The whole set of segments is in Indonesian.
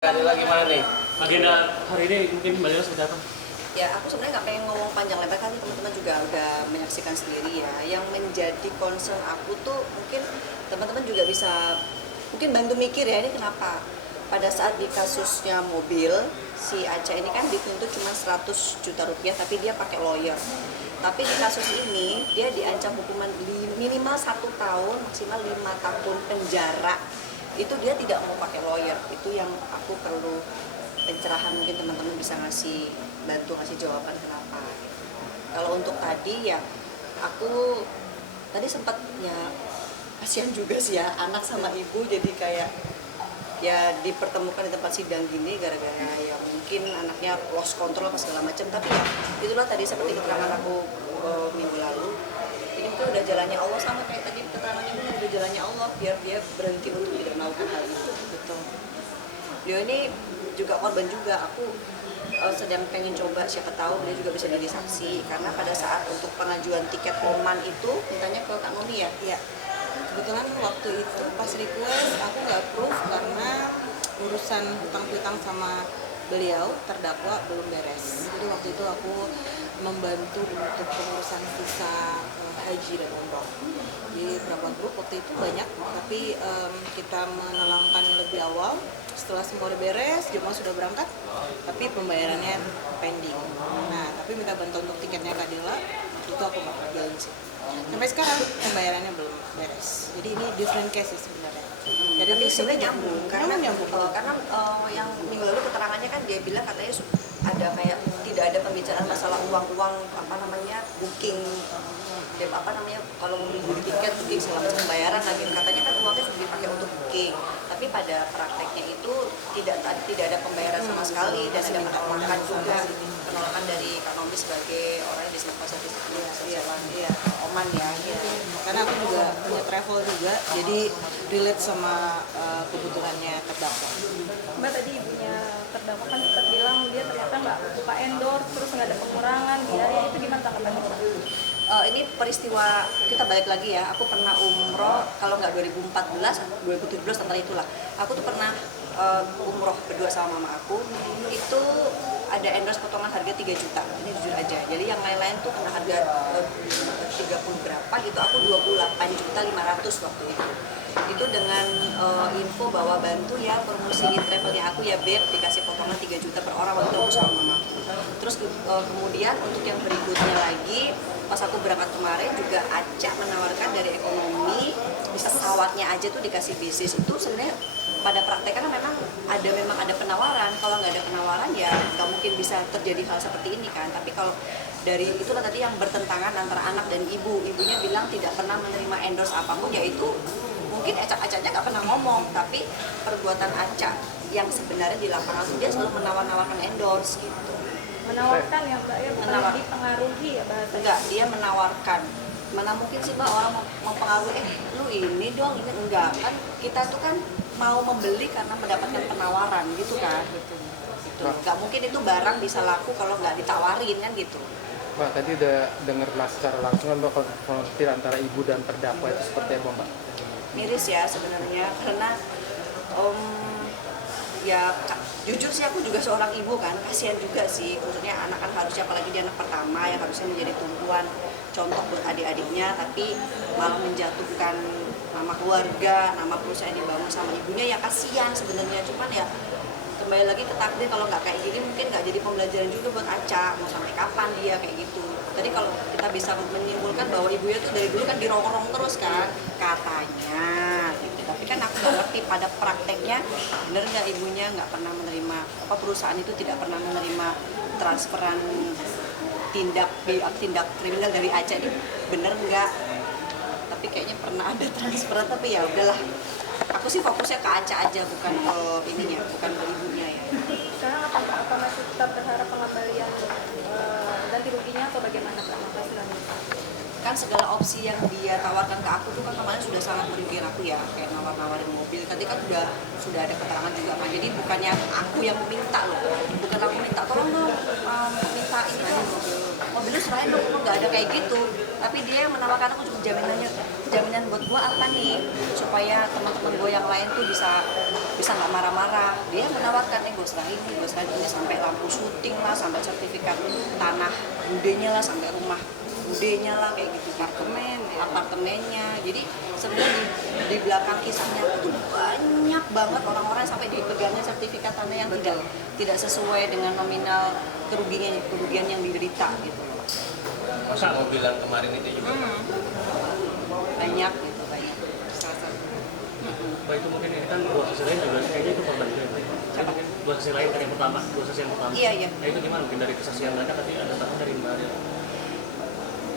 Kadila gimana nih? Agenda hari ini mungkin Mbak Lila seperti apa? Ya, aku sebenarnya nggak pengen ngomong panjang lebar kan teman-teman juga udah menyaksikan sendiri ya. Yang menjadi concern aku tuh mungkin teman-teman juga bisa mungkin bantu mikir ya, ini kenapa pada saat di kasusnya mobil si Aca ini kan dituntut cuma 100 juta rupiah tapi dia pakai lawyer. Tapi di kasus ini dia diancam hukuman minimal 1 tahun maksimal 5 tahun penjara. Itu dia tidak mau pakai lawyer. Itu yang aku perlu pencerahan, mungkin teman-teman bisa bantu ngasih jawaban kenapa. Kalau untuk tadi ya aku tadi sempat ya kasihan juga sih ya anak sama ibu jadi kayak ya dipertemukan di tempat sidang gini gara-gara ya mungkin anaknya lost control apa segala macam. Tapi ya itulah tadi seperti keterangan aku minggu lalu, ini mungkin udah jalannya Allah, sama kayak tadi keterangannya mungkin udah jalannya Allah biar dia berhenti untuk tidak melakukan hal itu. Betul, dia ini juga korban juga. Aku sedang pengen coba, siapa tahu dia juga bisa jadi saksi, karena pada saat untuk pengajuan tiket Oman itu mintanya ke Kak Nomi ya. Iya, kebetulan waktu itu pas request aku nggak approve karena urusan hutang piutang sama beliau terdakwa belum beres. Jadi waktu itu aku membantu untuk pengurusan visa haji dan umroh di beberapa grup waktu itu banyak, tapi kita menelangkan lebih awal. Setelah semua udah beres, jemaah sudah berangkat, tapi pembayarannya pending. Nah, tapi minta bantuan untuk tiketnya Kadila, itu aku bakal kerjain sih. Sampai sekarang pembayarannya belum beres. Jadi ini different case sih sebenarnya. Jadi Tapi sebenarnya nyambung karena nyambung. yang minggu lalu keterangannya kan dia bilang katanya ada kayak tidak ada pembicaraan masalah uang apa namanya booking kalau mau beli tiket booking segala macam pembayaran lagi, katanya kan uangnya sudah dipakai untuk booking, tapi pada prakteknya itu tidak ada pembayaran sama sekali dan ada penolakan dari Kak Nomi sebagai orang yang disebut pasar Oman ya. Karena aku juga punya travel juga, jadi relate sama kebutuhannya terdakwa. Mbak, tadi ibunya terdakwa kan sempat bilang dia ternyata nggak buka endorse, terus nggak ada pengurangan biaya, itu gimana tanggapannya Mbak? Ini peristiwa, kita balik lagi ya, aku pernah umroh, kalau nggak 2014, 2017 antara itulah. Aku tuh pernah umroh berdua sama mama aku, itu ada endorse potongan harga 3 juta, ini jujur aja. Jadi yang lain-lain tuh kena harga 30 berapa gitu, aku 28.500.000 waktu itu. Itu dengan info bahwa bantu ya promosiin travelnya aku ya Beb, dikasih potongan 3 juta per orang waktu aku sama mama. Terus kemudian untuk yang berikutnya lagi, pas aku berangkat kemarin juga Aca menawarkan dari ekonomi pesawatnya aja tuh dikasih bisnis. Itu sebenarnya pada prakteknya memang ada penawaran. Kalau nggak ada penawaran ya nggak mungkin bisa terjadi hal seperti ini kan. Tapi kalau dari itulah tadi yang bertentangan antara anak dan ibunya bilang tidak pernah menerima endorse apapun, yaitu mungkin Aca-Acanya nggak pernah ngomong, tapi perbuatan Aca yang sebenarnya di lapangan dia selalu menawar-nawarkan endorse gitu. Menawarkan ya Mbak ya, bukan dipengaruhi ya bahasanya. Enggak, dia menawarkan. Mana mungkin sih Mbak orang mau pengaruhi, lu ini dong, ini enggak kan, kita tuh kan mau membeli karena mendapatkan penawaran gitu kan. Gitu. Enggak mungkin itu barang bisa laku kalau nggak ditawarin kan gitu. Mbak, tadi udah dengar secara langsung Mbak konflik antara ibu dan terdakwa itu seperti apa Mbak? Miris ya sebenarnya, karena ya jujur sih aku juga seorang ibu kan, kasihan juga sih, maksudnya anak kan harusnya, apalagi dia anak pertama yang harusnya menjadi tumpuan contoh buat adik-adiknya, tapi malah menjatuhkan nama keluarga, nama perusahaan dibangun sama ibunya, ya kasihan sebenarnya. Cuman ya kembali lagi ke takdir, kalau nggak kayak gini mungkin nggak jadi pembelajaran juga buat Aca, mau sampai kapan dia kayak gitu. Tadi kalau kita bisa menyimpulkan bahwa ibunya tuh dari dulu kan dirongrong terus kan katanya gitu. Tapi kan aku nggak ngerti pada prakteknya bener nggak ibunya nggak pernah menerima, perusahaan itu tidak pernah menerima transferan tindak kriminal dari Aca, ini bener nggak? Tapi kayaknya pernah ada transferan, tapi ya udahlah. Aku sih fokusnya ke Aca aja, bukan ke ininya, bukan ke ibunya ya. Sekarang apa masih tetap berharap pengembalian ganti ruginya atau bagaimana Mbak? Makasih lah. Kan segala opsi yang dia tawarkan ke aku tuh kan kemarin sudah sangat merugikan aku ya, kayak nawar-nawarin mobil. Tadi kan sudah ada keterangan juga kan. Jadi bukannya aku yang meminta loh, bukan aku minta tolong dong mintain dong mobil. Oh mobil lu serahin dong, nggak ada kayak gitu. Tapi dia yang menawarkan aku juga jaminan buat gue apa nih, supaya teman-teman gue yang lain tuh bisa nggak marah-marah. Dia menawarkan gue serahin ini sampai lampu syuting lah, sampai sertifikat tanah budenya lah, sampai rumah budenya lah, kayak gitu, apartemennya. Jadi sebenarnya di belakang kisahnya itu banyak banget orang-orang sampai dipegangnya sertifikat tanah yang tidak sesuai dengan nominal kerugian yang diderita gitu. Masa mobil yang kemarin itu juga Banyak gitu, banyak. Bah, itu mungkin ini kan dua sisi lain juga kayaknya itu korban juga. Jadi mungkin dua sisi lain dari yang pertama, dua sisi yang pertama. Iya. Nah itu gimana mungkin dari kesaksian mereka tadi ada tambahan dari Mbak Adela?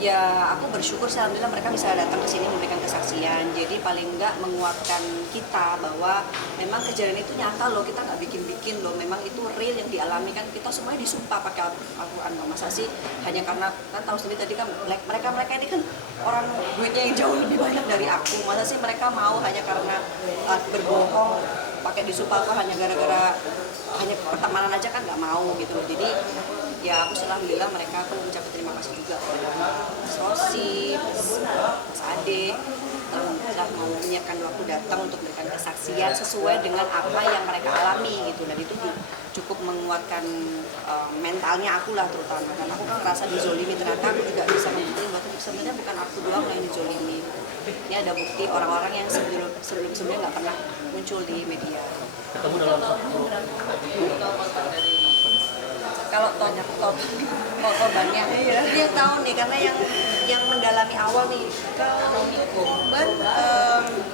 Ya aku bersyukur sih, alhamdulillah mereka bisa datang ke sini memberikan kesaksian. Jadi paling enggak menguatkan kita bahwa memang kejadian itu nyata loh, kita nggak bikin-bikin loh, memang itu real yang dialami. Kan kita semuanya disumpah pakai Al-Quran, masa sih hanya karena kan tahu sendiri tadi kan mereka ini kan orang duitnya yang jauh lebih banyak dari aku, masa sih mereka mau hanya karena berbohong pakai disumpah aku hanya gara-gara hanya pertemanan aja, kan nggak mau gitu loh. Jadi ya aku alhamdulillah mereka, aku mengucapkan terima kasih juga kepada Mas Rosi, Mas Ade telah mau menyiapkan waktu datang untuk memberikan kesaksian sesuai dengan apa yang mereka alami gitu. Dan itu cukup menguatkan mentalnya aku lah, terutama karena aku kan ngerasa dizolimi. Ternyata aku juga bisa membuktikan bahwa sebenarnya bukan aku doang yang dizolimi. Ini ada bukti orang-orang yang sebelumnya nggak pernah muncul di media. Ketemu dalam satu Kalau korbannya dia tahu nih, karena yang mendalami awal nih. Kalau korban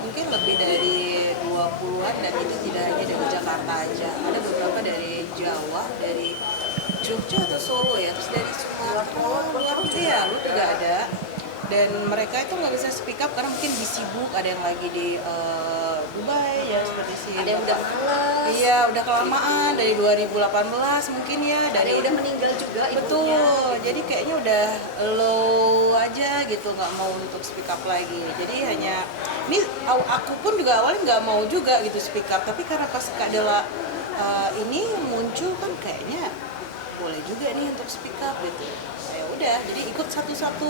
mungkin lebih dari 20-an, dan itu tidak hanya dari Jakarta aja. Ada beberapa dari Jawa, dari Jogja atau Solo ya, terus dari Sumatera, lu juga ada. Dan mereka itu nggak bisa speak up karena mungkin sibuk, ada yang lagi di Dubai ya, seperti sih. Ada yang udah malas. Iya, udah kelamaan dari 2018 mungkin ya, Ada yang udah meninggal juga ibunya. betul. Jadi kayaknya udah low aja gitu, nggak mau untuk speak up lagi. Jadi hanya ini aku pun juga awalnya nggak mau juga gitu speak up, tapi karena pas Kak Dela ini muncul kan kayaknya boleh juga nih untuk speak up gitu. Ya udah, jadi ikut satu-satu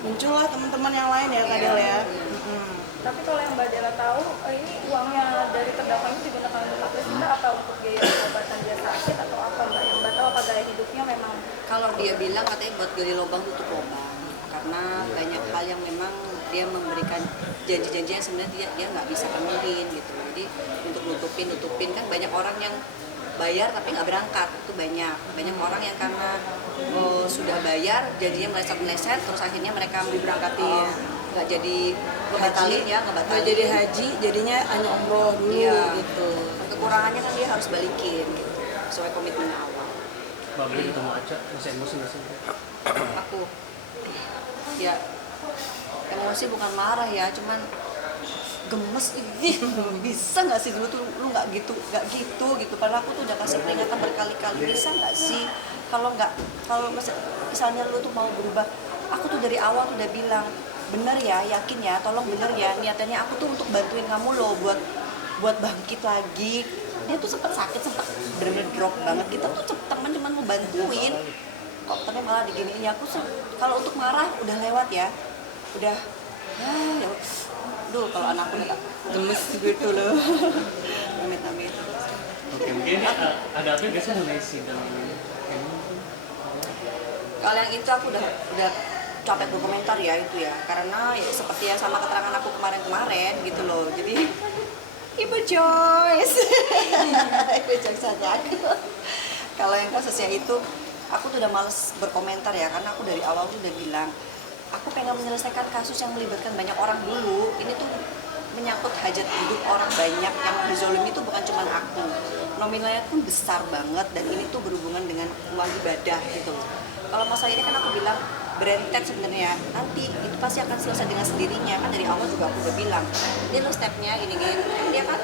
muncullah teman-teman yang lain ya Kak Del ya. Tapi kalau yang Mbak Dela tahu, ini uangnya dari terdakwa ini digunakan untuk apa sih Mbak? Apa untuk biaya pengobatan dia sakit atau apa Mbak? Yang Mbak tahu apa gaya hidupnya memang? Kalau dia bilang katanya buat gali lubang tutup lubang, karena banyak hal yang memang dia memberikan janji-janji yang sebenarnya dia nggak bisa penuhin gitu. Jadi untuk nutupin kan banyak orang yang bayar tapi nggak berangkat, itu banyak orang yang karena sudah bayar janjinya meleset terus akhirnya mereka berangkatin, nggak jadi ngebatalin, Nggak jadi haji, jadinya hanya umroh dulu gitu. Kekurangannya kan dia harus balikin gitu, sesuai komitmen awal. Mbak Beli ketemu Aca, masih emosi nggak sih? Aku ya emosi bukan marah ya, cuman gemes. Bisa nggak sih dulu tuh lu nggak gitu padahal aku tuh udah kasih peringatan berkali-kali. Bisa nggak sih kalau misalnya lu tuh mau berubah, aku tuh dari awal tuh udah bilang bener ya, yakin ya, tolong bener ya, niatannya aku tuh untuk bantuin kamu loh, buat bangkit lagi. Dia tuh sempat sakit, sempat bener-bener drop banget, kita tuh teman cuma mau bantuin kok, ternyata malah diginiin. Aku kalau untuk marah udah lewat ya, udah ya duh, kalau anakku udah gemes gitu loh. Amit-amit. Oke, mungkin ada apa nggak sih mengenai sidang ini? Kalau yang itu aku udah capek berkomentar ya itu ya, karena ya, seperti yang sama keterangan aku kemarin gitu loh. Jadi Ibu Joyce, Ibu Joyce saja aku. Kalau yang kasusnya itu, aku tuh udah males berkomentar ya, karena aku dari awal tuh udah bilang, aku pengen menyelesaikan kasus yang melibatkan banyak orang dulu. Ini tuh menyangkut hajat hidup orang banyak, yang dizolimi itu bukan cuma aku. Nominalnya pun besar banget, dan ini tuh berhubungan dengan uang ibadah gitu. Kalau masalah ini kan aku bilang berentet sebenarnya, nanti itu pasti akan selesai dengan sendirinya. Kan dari awal juga aku udah bilang, ini lo stepnya ini dia kan,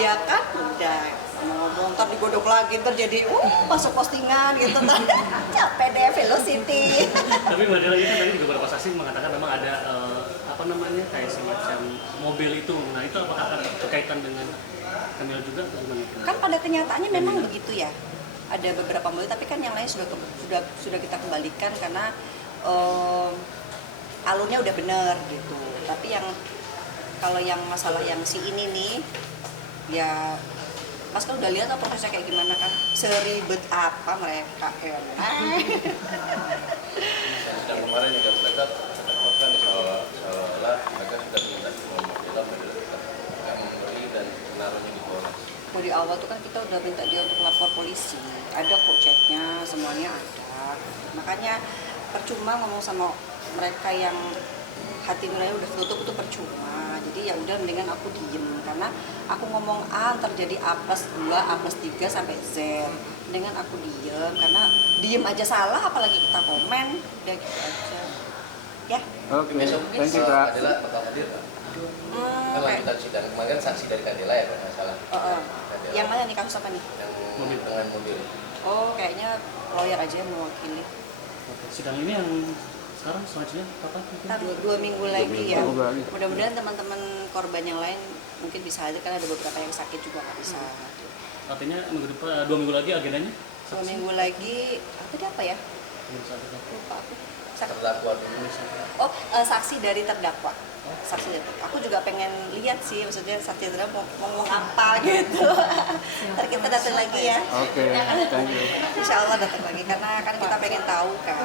iya kan, udah ngomong ntar digodok lagi, ntar jadi masuk postingan gitu, ntar capek deh Velocity. Tapi Mbak Dela ini kan tadi juga beberapa saksi mengatakan memang ada kayak semacam mobil itu. Nah itu apakah ada berkaitan dengan Kamil juga atau gimana? Kan pada kenyataannya memang begitu ya. ada beberapa mobil, tapi kan yang lain sudah kita kembalikan karena alurnya udah bener gitu. Tapi yang kalau yang masalah yang si ini nih, ya Mas kan udah lihat prosesnya kayak gimana kan, seribet apa mereka ya. Dan kemarin juga mereka mendapatkan seolah mereka sudah minta semua mobil mereka nggak memberi dan menaruhnya di Polres. Di awal tuh kan kita udah minta dia untuk lapor polisi, ada kok chatnya, semuanya ada. Makanya percuma ngomong sama mereka yang hati nurani udah tutup itu percuma. Jadi ya udah mendingan aku diem, karena aku ngomong A terjadi A+2, A+3 sampai Z. Mendingan aku diem, karena diem aja salah apalagi kita komen, udah gitu aja. Ya. Oke, Besok thank you Kak. Adela bakal hadir Kak? Kan lanjutan sidang kemarin kan saksi dari Kadela ya kalau nggak salah. Kadela. Yang mana nih, kasus apa nih? Yang mobil dengan mobil. Oh, kayaknya lawyer aja yang mewakili. Oke, sidang ini yang sekarang selanjutnya kapan? Ntar 2 minggu lagi ya. minggu lagi. Mudah-mudahan teman-teman korban yang lain mungkin bisa hadir, karena ada beberapa yang sakit juga nggak bisa hadir. Artinya minggu depan 2 minggu lagi agendanya? 2 minggu lagi, tadi apa ya? Belum sampai ke- Lupa aku. Saksi. Terdakwa dulu. Oh, saksi dari terdakwa. Saksi dari terdakwa. Aku juga pengen lihat sih, maksudnya saksi terdakwa mau ngomong apa gitu. Ntar kita datang lagi ya. Oke, thank you. Insya Allah datang lagi, karena kan kita pengen tahu kan.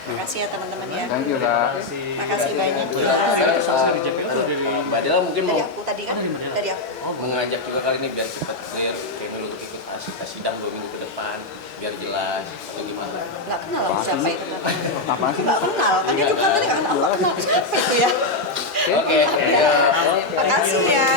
Makasih ya teman-teman ya. Thank you Kak. Makasih banyak. Dari saksi dari JPO atau dari Mbak Adela mungkin Dari mau aku tadi kan, dari aku. mengajak juga kali ini biar cepat clear Kemil untuk ikut sidang 2 minggu ke depan biar jelas atau gimana. Nggak kenal aku siapa itu. Apaan sih? Nggak kenal, kan dia juga tadi nggak kenal. Siapa itu ya? Oke. Ya. Makasih ya.